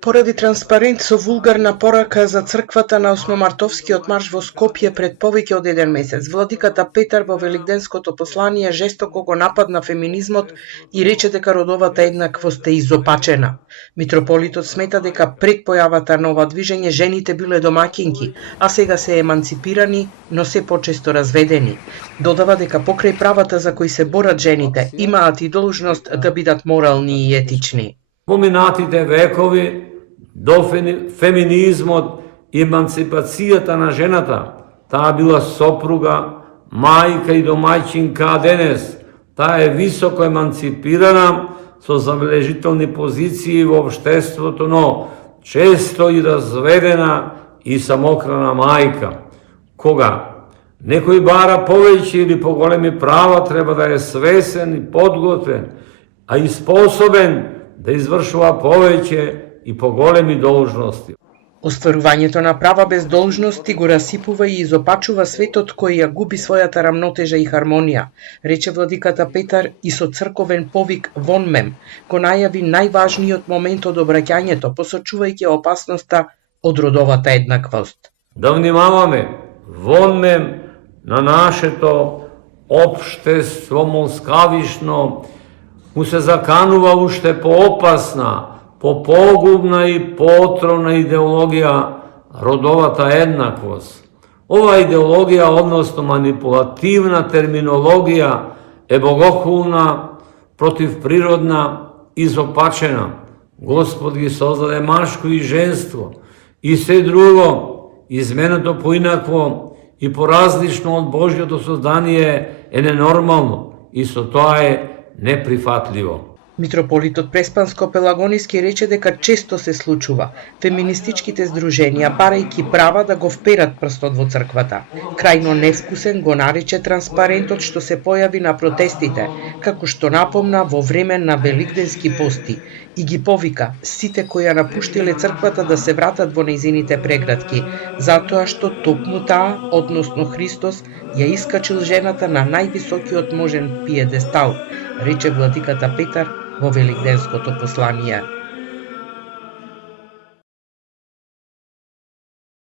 Поради транспарент со вулгарна порака за црквата на осмомартовскиот марш во Скопје пред повеќе од еден месец, владиката Петар во великденското послание жестоко го нападна феминизмот и рече дека родовата еднаквост е изопачена. Митрополитот смета дека пред појавата на ова движење жените биле домаќинки, а сега се еманципирани, но се почесто разведени. Додава дека покрај правата за кои се борат жените, имаат и должност да бидат морални и етични. Поминатите векови до феминизмот и еманципацијата на жената, таа била сопруга, мајка и домаќинка, а денес таа е високо еманципирана со забележителни позиции во општеството, но често и разведена и самохрана мајка. Кога некој бара повеќе или поголеми права, треба да е свесен и подготвен, а и способен да извршува повеќе и поголеми должности. Остварувањето на права без должности го расипува и изопачува светот кој ја губи својата рамнотежа и хармонија, рече владиката Петар и со црковен повик вонмем, го најави најважниот момент од обраќањето, посочувајќи опасноста од родовата еднаквост. Да внимаваме, вонмем на нашето општество москавишно му се заканува уште поопасна, попогубна и поотровна идеологија родовата еднаквост. Ова идеологија, односно манипулативна терминологија, е богохулна, противприродна, изопачена. Господ ги создаде машко и женство и се друго, изменето поинакво и поразлично од Божјото создание е ненормално и со тоа е неприфатливо. Митрополитот Преспанско-Пелагониски рече дека често се случува феминистичките здруженија, барајќи права, да го вперат прстот во црквата. Крајно невкусен го нарече транспарентот што се појави на протестите, како што напомна во време на великденски пости, и ги повика сите кои ја напуштиле црквата да се вратат во нејзините преградки, затоа што токму таа, односно Христос, ја искачил жената на највисокиот можен пиедестал, рече владиката Петар во великденското послание.